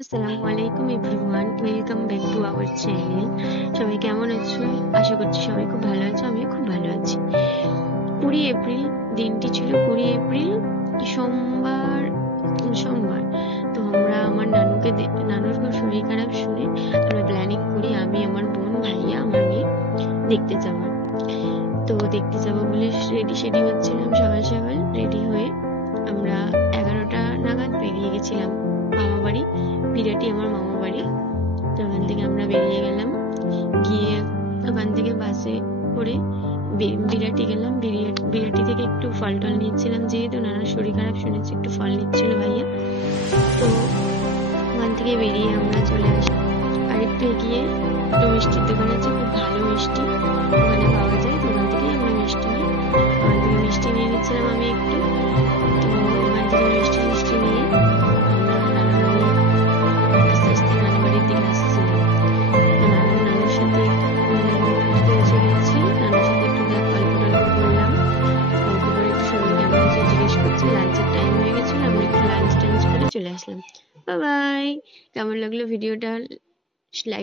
আসসালামু আলাইকুম everyone, welcome back to our channel. সবাই কেমন আছো? আশা করছি সবাই খুব ভালো আছো। আমিও খুব ভালো আছি। 20 এপ্রিল, দিনটি ছিল 20 এপ্রিল, সোমবার। সোমবার তো আমরা আমার নানুর খুব শরীর খারাপ শুনে আমরা প্ল্যানিং করি, আমি, আমার বোন, ভাইয়া, আমার মেয়ে দেখতে যাওয়ার। তো দেখতে যাবো বলে রেডি হচ্ছিলাম। সকাল সকাল রেডি হয়ে আমরা 11টা নাগাদ বেরিয়ে গেছিলাম মামা বাড়ি। বিরাটি আমার মামা বাড়ি। তো ওখান থেকে আমরা বেরিয়ে গেলাম, গিয়ে ওখান থেকে বাসে করে বিরাটি গেলাম। বিরাটি থেকে একটু ফল টল নিচ্ছিলাম, যেহেতু নানার শরীর খারাপ শুনেছি, একটু ফল নিচ্ছিল ভাইয়া। তো ওখান থেকে বেরিয়ে আমরা চলে আসি। আর একটু এগিয়ে একটু মিষ্টির দোকান আছে, খুব ভালো মিষ্টি ওখানে পাওয়া যায়। তো ওখান থেকেই আমরা মিষ্টি নিয়ে নিচ্ছিলাম আমি একটু। তো ওখান থেকে মিষ্টি নিয়ে আমরা আস্তে আস্তে নানা বাড়ির দিকে আসছিলাম। নানুর সাথে পৌঁছে গেছি। নানুর সাথে একটু গল্প টল্প করলাম। গল্প করে একটু শরীর কেমন আছে জিজ্ঞেস করছি। লাঞ্চের টাইম হয়ে গেছিল, আমরা একটু লাঞ্চ টাঞ্চ করে চলে আসলাম। Bye bye. কেমন লাগলো ভিডিওটা? লাইক